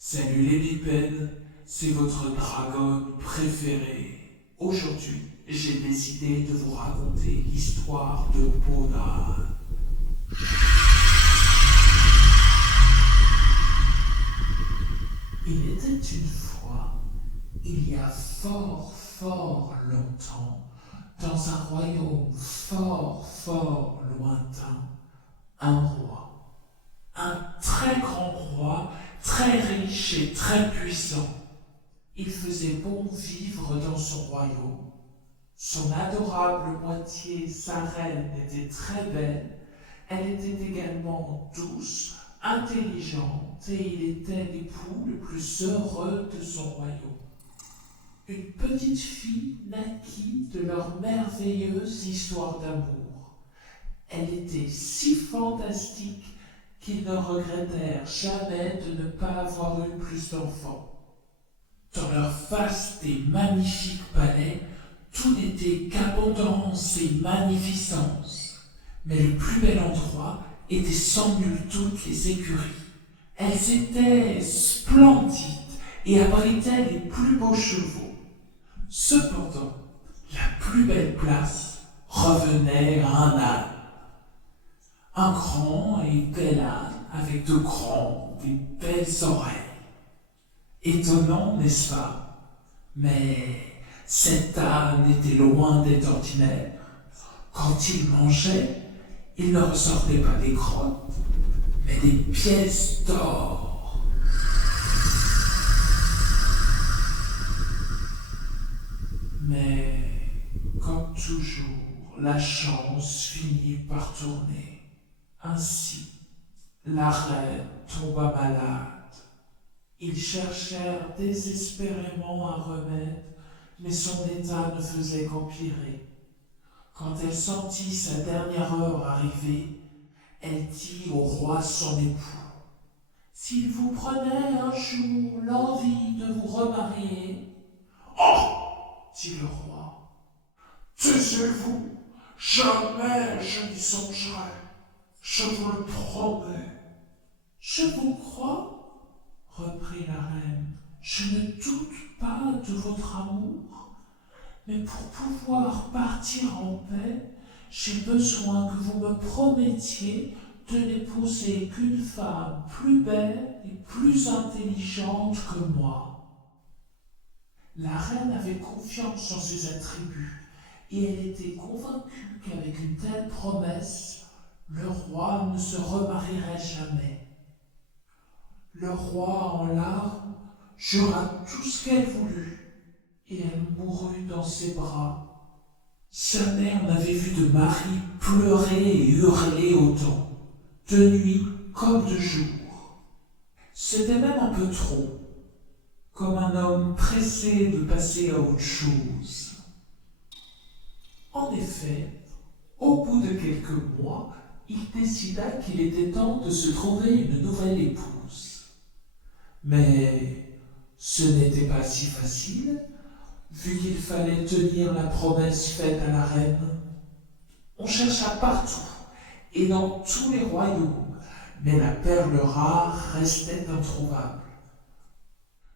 Salut les bipèdes, c'est votre dragonne préférée. Aujourd'hui, j'ai décidé de vous raconter l'histoire de Conan. Il était une fois, il y a fort longtemps, dans un royaume fort lointain, un roi. Un très grand roi, très riche et très puissant. Il faisait bon vivre dans son royaume. Son adorable moitié, sa reine, était très belle. Elle était également douce, intelligente, et il était l'époux le plus heureux de son royaume. Une petite fille naquit de leur merveilleuse histoire d'amour. Elle était si fantastique qu'ils ne regrettèrent jamais de ne pas avoir eu plus d'enfants. Dans leur vaste et magnifique palais, tout n'était qu'abondance et magnificence. Mais le plus bel endroit était sans nul doute les écuries. Elles étaient splendides et abritaient les plus beaux chevaux. Cependant, la plus belle place revenait à un âne. Un grand et bel âne avec de grandes et belles oreilles. Étonnant, n'est-ce pas? Mais cet âne était loin d'être ordinaire. Quand il mangeait, il ne ressortait pas des crottes, mais des pièces d'or. Mais, comme toujours, la chance finit par tourner. Ainsi, la reine tomba malade. Ils cherchèrent désespérément un remède, mais son état ne faisait qu'empirer. Quand elle sentit sa dernière heure arriver, elle dit au roi son époux: « S'il vous prenait un jour l'envie de vous remarier… » »« Oh !» dit le roi. « Taisez-vous, jamais je n'y songerai. Je vous le promets. » »« Je vous crois, reprit la reine, je ne doute pas de votre amour, mais pour pouvoir partir en paix, j'ai besoin que vous me promettiez de n'épouser qu'une femme plus belle et plus intelligente que moi. La reine avait confiance en ses attributs et elle était convaincue qu'avec une telle promesse, le roi ne se remarierait jamais. Le roi, en larmes, jura tout ce qu'elle voulut, et elle mourut dans ses bras. Jamais on n'avait vu de mari pleurer et hurler autant, de nuit comme de jour. C'était même un peu trop, comme un homme pressé de passer à autre chose. En effet, au bout de quelques mois, il décida qu'il était temps de se trouver une nouvelle épouse. Mais ce n'était pas si facile, vu qu'il fallait tenir la promesse faite à la reine. On chercha partout, et dans tous les royaumes, mais la perle rare restait introuvable.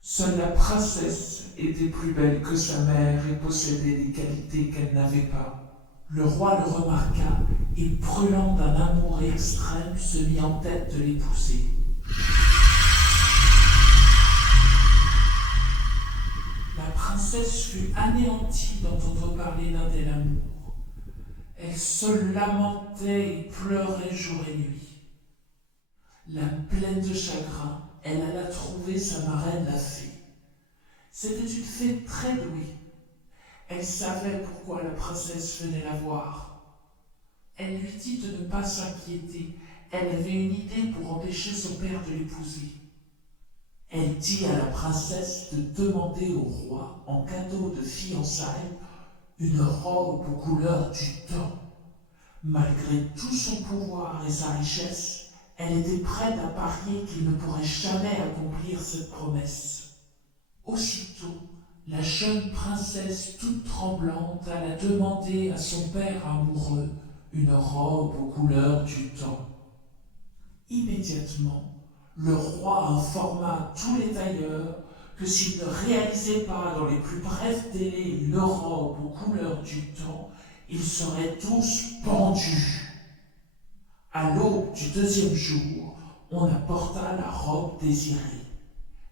Seule la princesse était plus belle que sa mère et possédait des qualités qu'elle n'avait pas. Le roi le remarqua et, brûlant d'un amour extrême, se mit en tête de l'épouser. La princesse fut anéantie d'entendre parler d'un tel amour. Elle se lamentait et pleurait jour et nuit. L'âme pleine de chagrin, elle alla trouver sa marraine la fée. C'était une fée très douée. Elle savait pourquoi la princesse venait la voir. Elle lui dit de ne pas s'inquiéter. Elle avait une idée pour empêcher son père de l'épouser. Elle dit à la princesse de demander au roi, en cadeau de fiançailles, une robe aux couleurs du temps. Malgré tout son pouvoir et sa richesse, elle était prête à parier qu'il ne pourrait jamais accomplir cette promesse. Aussitôt, la jeune princesse, toute tremblante, alla demander à son père amoureux une robe aux couleurs du temps. Immédiatement, Le roi informa tous les tailleurs que s'ils ne réalisaient pas dans les plus brefs délais une robe aux couleurs du temps, ils seraient tous pendus. À l'aube du deuxième jour, on apporta la robe désirée.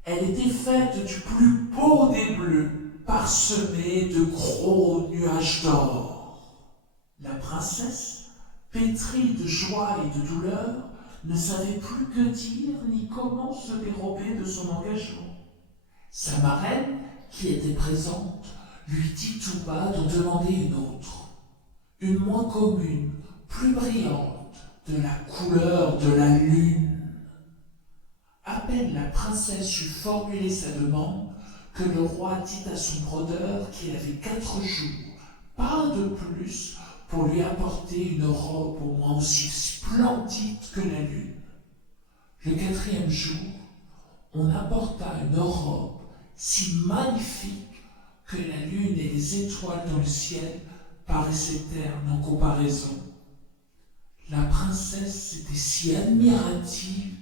Elle était faite du plus beau des bleus, parsemée de gros nuages d'or. La princesse, pétrie de joie et de douleur, ne savait plus que dire ni comment se dérober de son engagement. Sa marraine, qui était présente, lui dit tout bas d'en demander une moins commune, plus brillante, de la couleur de la lune. À peine la princesse eut formulé sa demande que le roi dit à son brodeur qu'il avait 4 jours, pas de plus, pour lui apporter une robe au moins aussi splendide que la lune. Le 4e jour, on apporta une robe si magnifique que la lune et les étoiles dans le ciel paraissaient ternes en comparaison. La princesse était si admirative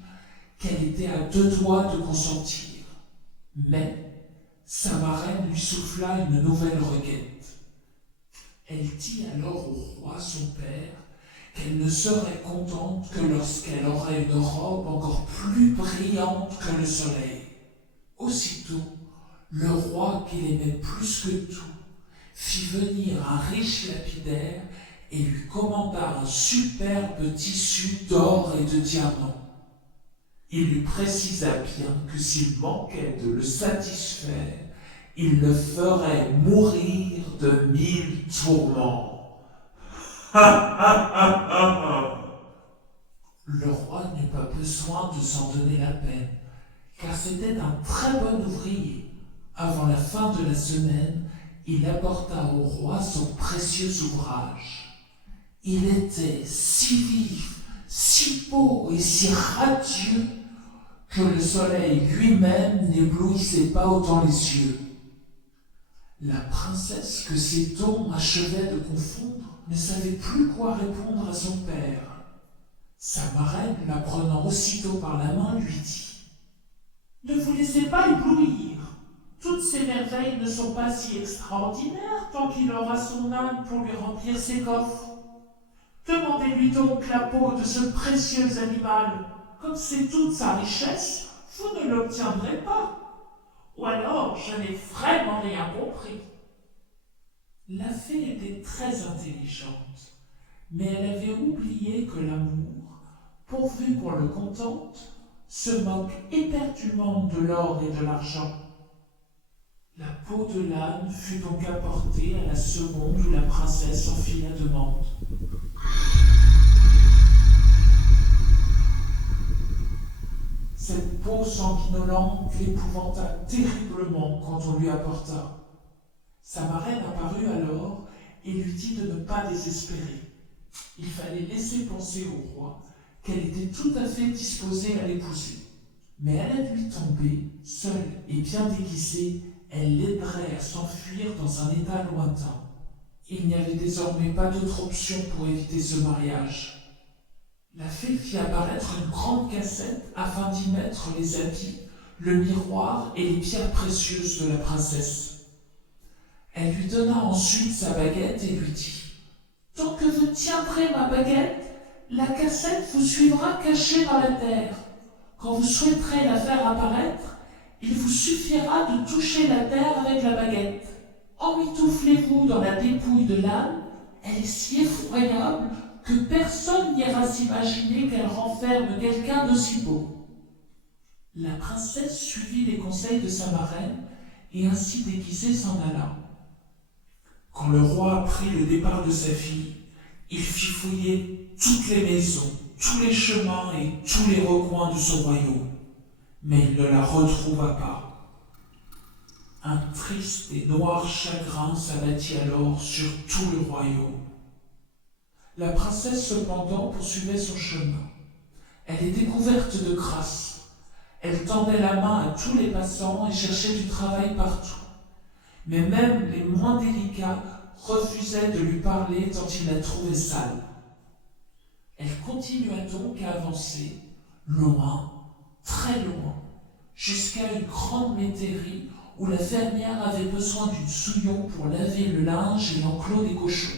qu'elle était à 2 doigts de consentir. Mais sa marraine lui souffla une nouvelle requête. Elle dit alors au roi, son père, qu'elle ne serait contente que lorsqu'elle aurait une robe encore plus brillante que le soleil. Aussitôt, le roi, qu'il aimait plus que tout, fit venir un riche lapidaire et lui commanda un superbe tissu d'or et de diamants. Il lui précisa bien que s'il manquait de le satisfaire, il le ferait mourir de 1000 tourments. Le roi n'eut pas besoin de s'en donner la peine, car c'était un très bon ouvrier. Avant la fin de la semaine, il apporta au roi son précieux ouvrage. Il était si vif, si beau et si radieux que le soleil lui-même n'éblouissait pas autant les yeux. La princesse que ses dons achevaient de confondre ne savait plus quoi répondre à son père. Sa marraine, la prenant aussitôt par la main, lui dit « Ne vous laissez pas éblouir. Toutes ces merveilles ne sont pas si extraordinaires tant qu'il aura son âne pour lui remplir ses coffres. Demandez-lui donc la peau de ce précieux animal. Comme c'est toute sa richesse, vous ne l'obtiendrez pas. Ou alors, je n'ai vraiment rien compris. » La fée était très intelligente, mais elle avait oublié que l'amour, pourvu qu'on le contente, se moque éperdument de l'or et de l'argent. La peau de l'âne fut donc apportée à la seconde où la princesse en fit la demande. Cette peau sanguinolente l'épouvanta terriblement quand on lui apporta. Sa marraine apparut alors et lui dit de ne pas désespérer. Il fallait laisser penser au roi qu'elle était tout à fait disposée à l'épouser. Mais à la nuit tombée, seule et bien déguisée, elle l'aiderait à s'enfuir dans un état lointain. Il n'y avait désormais pas d'autre option pour éviter ce mariage. La fée fit apparaître une grande cassette afin d'y mettre les habits, le miroir et les pierres précieuses de la princesse. Elle lui donna ensuite sa baguette et lui dit « Tant que vous tiendrez ma baguette, la cassette vous suivra cachée dans la terre. Quand vous souhaiterez la faire apparaître, il vous suffira de toucher la terre avec la baguette. Emmitouflez-vous dans la dépouille de l'âne, elle est si effroyable que personne n'ira s'imaginer qu'elle renferme quelqu'un d'aussi beau. » La princesse suivit les conseils de sa marraine et ainsi déguisée s'en alla. Quand le roi apprit le départ de sa fille, il fit fouiller toutes les maisons, tous les chemins et tous les recoins de son royaume, mais il ne la retrouva pas. Un triste et noir chagrin s'abattit alors sur tout le royaume. La princesse cependant poursuivait son chemin. Elle était couverte de grâce. Elle tendait la main à tous les passants et cherchait du travail partout. Mais même les moins délicats refusaient de lui parler tant ils la trouvaient sale. Elle continua donc à avancer, loin, très loin, jusqu'à une grande métairie où la fermière avait besoin d'une souillon pour laver le linge et l'enclos des cochons.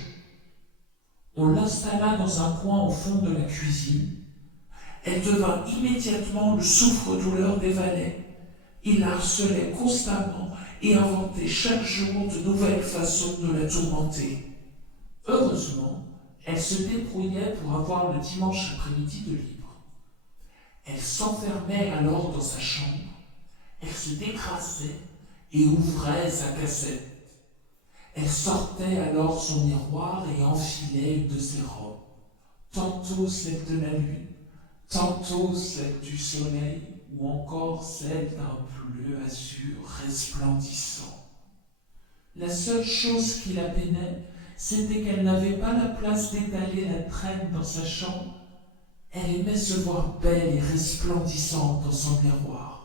On l'installa dans un coin au fond de la cuisine. Elle devint immédiatement le souffre-douleur des valets. Il la harcelait constamment et inventait chaque jour de nouvelles façons de la tourmenter. Heureusement, elle se débrouillait pour avoir le dimanche après-midi de libre. Elle s'enfermait alors dans sa chambre, elle se décrassait et ouvrait sa cassette. Elle sortait alors son miroir et enfilait une de ses robes, tantôt celle de la lune, tantôt celle du soleil, ou encore celle d'un bleu azur resplendissant. La seule chose qui la peinait, c'était qu'elle n'avait pas la place d'étaler la traîne dans sa chambre. Elle aimait se voir belle et resplendissante dans son miroir.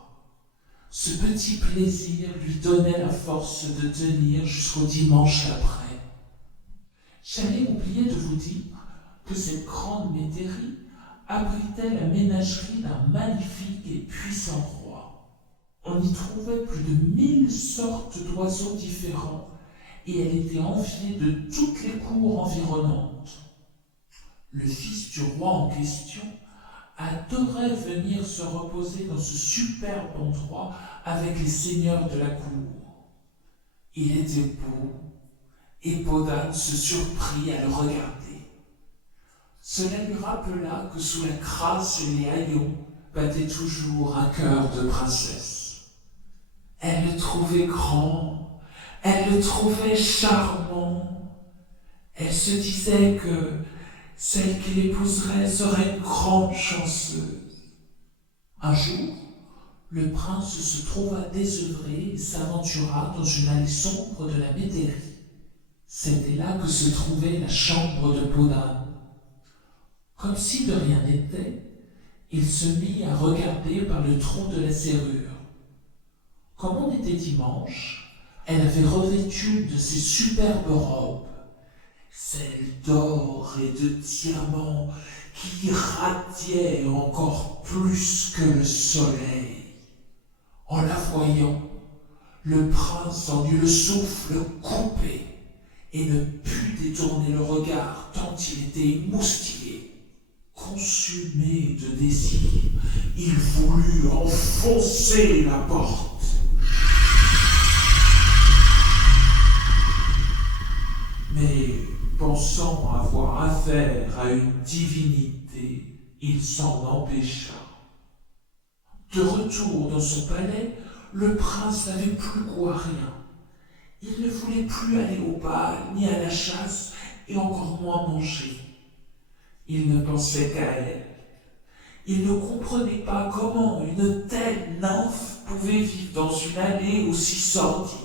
Ce petit plaisir lui donnait la force de tenir jusqu'au dimanche d'après. J'allais oublier de vous dire que cette grande métairie abritait la ménagerie d'un magnifique et puissant roi. On y trouvait plus de 1000 sortes d'oiseaux différents et elle était enviée de toutes les cours environnantes. Le fils du roi en question adorait venir se reposer dans ce superbe endroit avec les seigneurs de la cour. Il était beau et Podane se surprit à le regarder. Cela lui rappela que sous la crasse et les haillons battait toujours un cœur de princesse. Elle le trouvait grand, elle le trouvait charmant. Elle se disait que celle qui l'épouserait serait une grande chanceuse. Un jour, le prince se trouva désœuvré et s'aventura dans une allée sombre de la métairie. C'était là que se trouvait la chambre de Podane. Comme si de rien n'était, il se mit à regarder par le trou de la serrure. Comme on était dimanche, elle avait revêtu une de ses superbes robes, celle d'or et de diamants qui irradiait encore plus que le soleil. En la voyant, le prince en eut le souffle coupé et ne put détourner le regard tant il était émoustillé. Consumé de désir, il voulut enfoncer la porte. Mais, pensant avoir affaire à une divinité, il s'en empêcha. De retour dans son palais, le prince n'avait plus goût à rien. Il ne voulait plus aller au bal, ni à la chasse, et encore moins manger. Il ne pensait qu'à elle. Il ne comprenait pas comment une telle nymphe pouvait vivre dans une allée aussi sordide.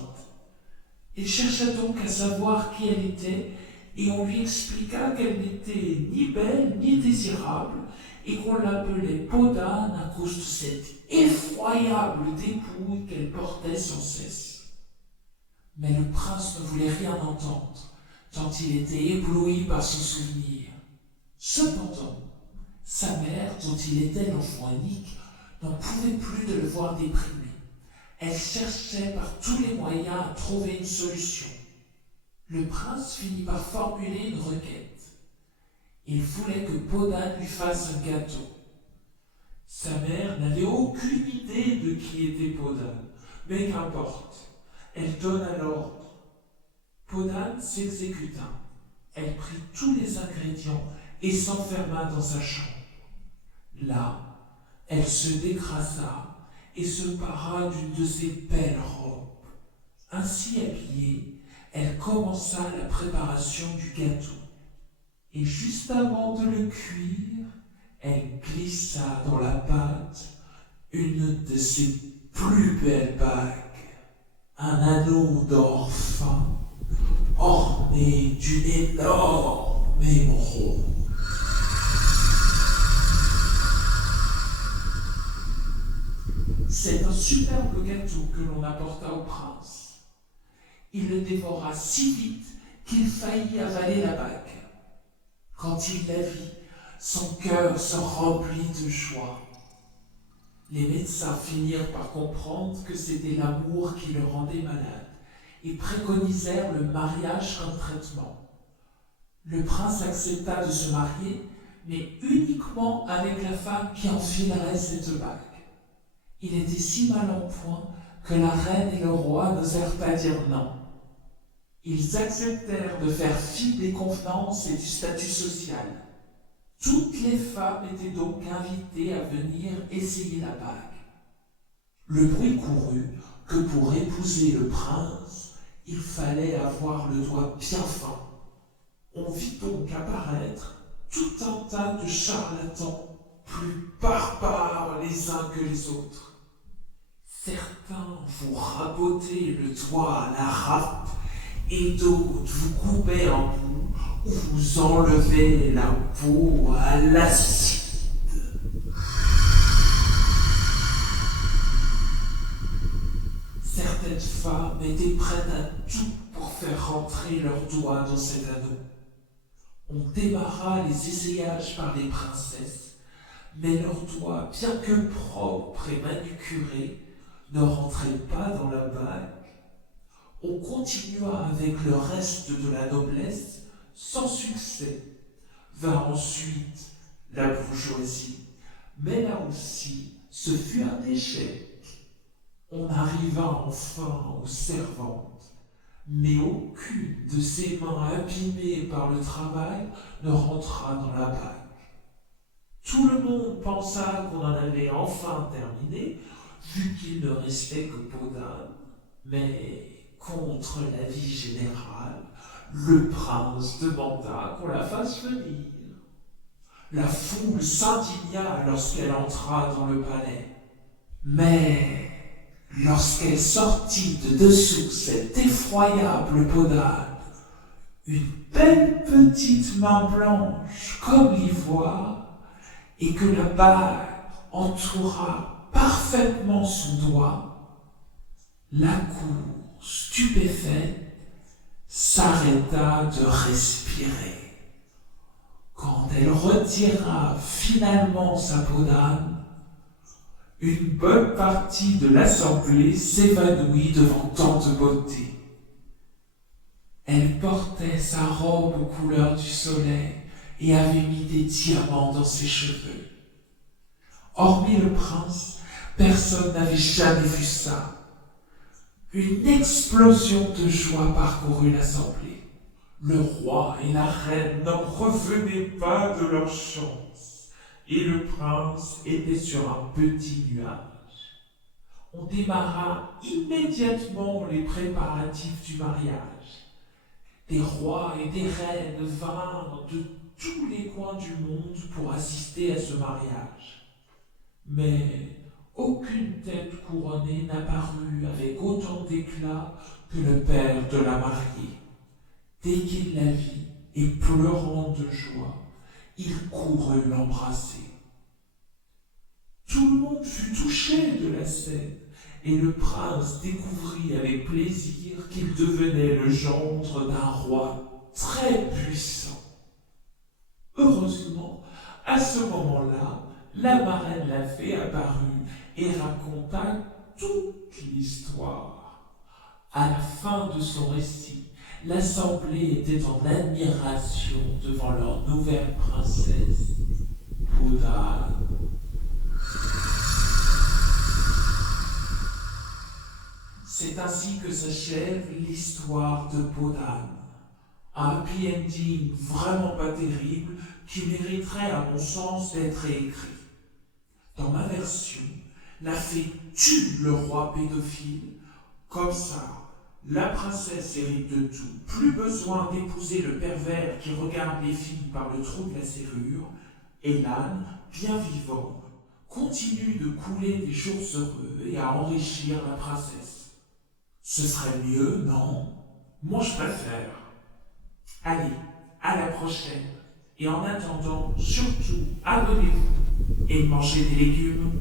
Il chercha donc à savoir qui elle était, et on lui expliqua qu'elle n'était ni belle ni désirable, et qu'on l'appelait Podane à cause de cette effroyable dépouille qu'elle portait sans cesse. Mais le prince ne voulait rien entendre, tant il était ébloui par son souvenir. Cependant, sa mère, dont il était l'enfant unique, n'en pouvait plus de le voir déprimé. Elle cherchait par tous les moyens à trouver une solution. Le prince finit par formuler une requête. Il voulait que Podane lui fasse un gâteau. Sa mère n'avait aucune idée de qui était Podane, mais qu'importe, elle donna l'ordre. Podane s'exécuta. Elle prit tous les ingrédients et s'enferma dans sa chambre. Là, elle se décrassa et se para d'une de ses belles robes. Ainsi habillée, elle commença la préparation du gâteau. Et juste avant de le cuire, elle glissa dans la pâte une de ses plus belles bagues, un anneau d'or fin, orné d'une énorme émeraude. C'est un superbe gâteau que l'on apporta au prince. Il le dévora si vite qu'il faillit avaler la bague. Quand il la vit, son cœur se remplit de joie. Les médecins finirent par comprendre que c'était l'amour qui le rendait malade et préconisèrent le mariage comme traitement. Le prince accepta de se marier, mais uniquement avec la femme qui enfilerait cette bague. Il était si mal en point que la reine et le roi n'osèrent pas dire non. Ils acceptèrent de faire fi des convenances et du statut social. Toutes les femmes étaient donc invitées à venir essayer la bague. Le bruit courut que pour épouser le prince, il fallait avoir le doigt bien fin. On vit donc apparaître tout un tas de charlatans, plus barbares les uns que les autres. Certains vous rabotaient le doigt à la râpe et d'autres vous coupaient en bout ou vous enlevaient la peau à l'acide. Certaines femmes étaient prêtes à tout pour faire rentrer leurs doigts dans cet anneau. On démarra les essayages par les princesses, mais leurs doigts, bien que propres et manucurés, ne rentraient pas dans la bague. On continua avec le reste de la noblesse sans succès. Vint ensuite la bourgeoisie, mais là aussi, ce fut un échec. On arriva enfin aux servantes, mais aucune de ses mains abîmées par le travail ne rentra dans la bague. Tout le monde pensa qu'on en avait enfin terminé, vu qu'il ne restait que peau d'âne, mais contre l'avis général, le prince demanda qu'on la fasse venir. La foule s'indigna lorsqu'elle entra dans le palais, mais lorsqu'elle sortit de dessous cette effroyable peau d'âne, une belle petite main blanche comme l'ivoire, et que la bague entoura parfaitement son doigt, la cour, stupéfaite, s'arrêta de respirer. Quand elle retira finalement sa peau d'âne, une bonne partie de l'assemblée s'évanouit devant tant de beauté. Elle portait sa robe aux couleurs du soleil et avait mis des diamants dans ses cheveux. Hormis le prince, personne n'avait jamais vu ça. Une explosion de joie parcourut l'assemblée. Le roi et la reine n'en revenaient pas de leur chance, et le prince était sur un petit nuage. On démarra immédiatement les préparatifs du mariage. Des rois et des reines vinrent de tous les coins du monde pour assister à ce mariage. Mais aucune tête couronnée n'apparut avec autant d'éclat que le père de la mariée. Dès qu'il la vit, et pleurant de joie, il courut l'embrasser. Tout le monde fut touché de la scène, et le prince découvrit avec plaisir qu'il devenait le gendre d'un roi très puissant. Heureusement, à ce moment-là, la marraine la fée apparut et raconta toute l'histoire. À la fin de son récit, l'assemblée était en admiration devant leur nouvelle princesse, peau d'âne. C'est ainsi que s'achève l'histoire de peau d'âne. Un happy ending vraiment pas terrible qui mériterait à mon sens d'être réécrit. Dans ma version, la fée tue le roi pédophile, comme ça, la princesse hérite de tout, plus besoin d'épouser le pervers qui regarde les filles par le trou de la serrure, et l'âne, bien vivant, continue de couler des jours heureux et à enrichir la princesse. Ce serait mieux, non? Moi je préfère. Allez, à la prochaine, et en attendant, surtout, abonnez-vous et mangez des légumes.